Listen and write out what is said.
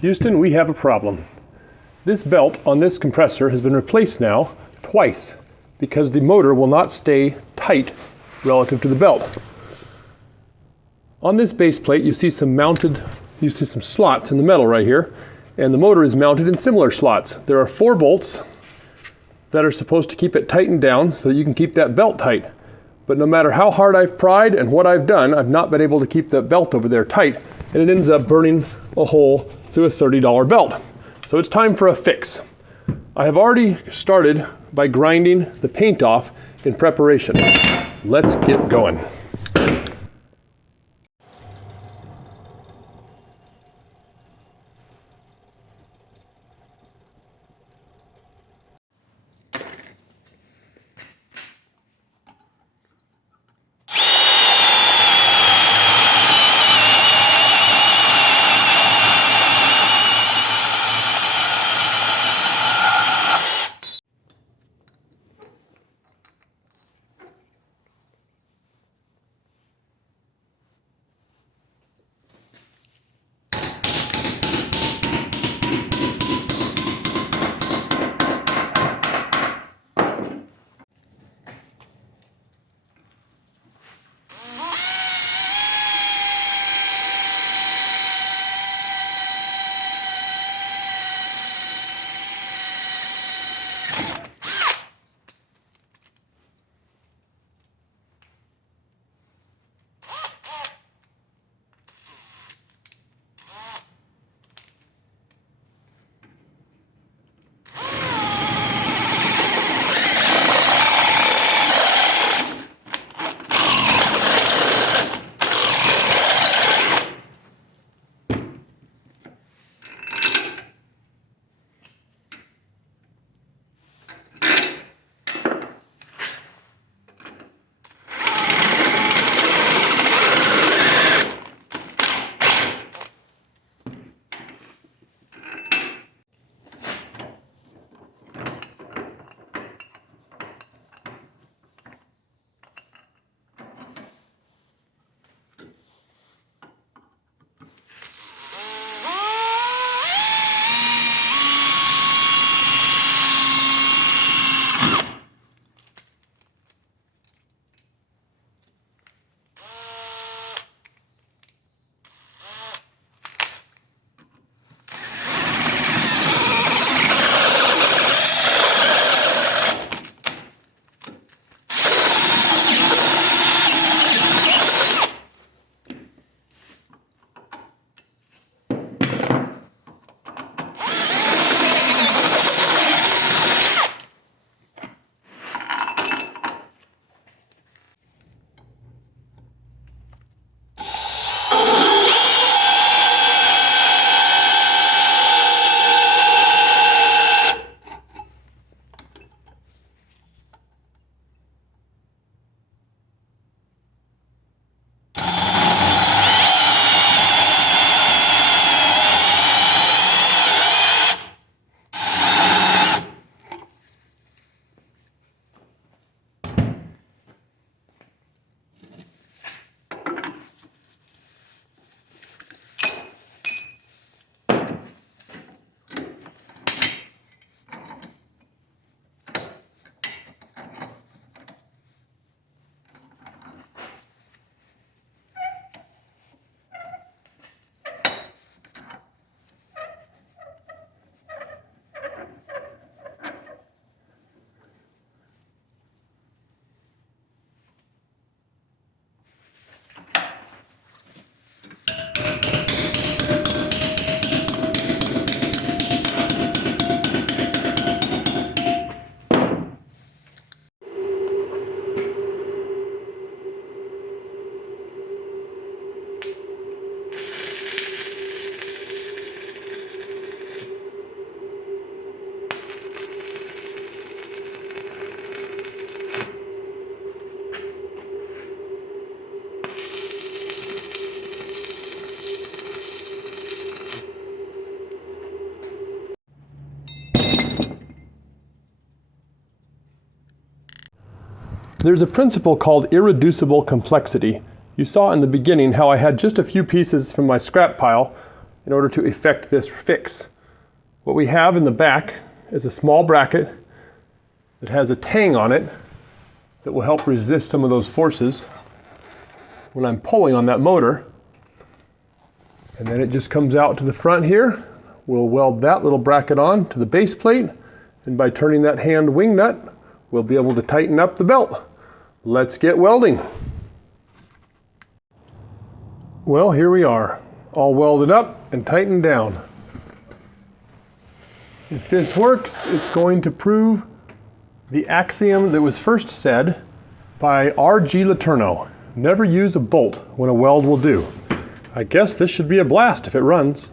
Houston, we have a problem. This belt on this compressor has been replaced now twice because the motor will not stay tight relative to the belt. On this base plate you see some slots in the metal right here, and the motor is mounted in similar slots. There are 4 bolts that are supposed to keep it tightened down so that you can keep that belt tight. But no matter how hard I've pried and what I've done, I've not been able to keep that belt over there tight, and it ends up burning a hole through a $30 belt. So it's time for a fix. I have already started by grinding the paint off in preparation. Let's get going. There's a principle called irreducible complexity. You saw in the beginning how I had just a few pieces from my scrap pile in order to effect this fix. What we have in the back is a small bracket that has a tang on it that will help resist some of those forces when I'm pulling on that motor. And then it just comes out to the front here. We'll weld that little bracket on to the base plate, and by turning that hand wing nut, we'll be able to tighten up the belt. Let's get welding. Well, here we are, all welded up and tightened down. If this works, it's going to prove the axiom that was first said by R.G. Letourneau. Never use a bolt when a weld will do. I guess this should be a blast if it runs.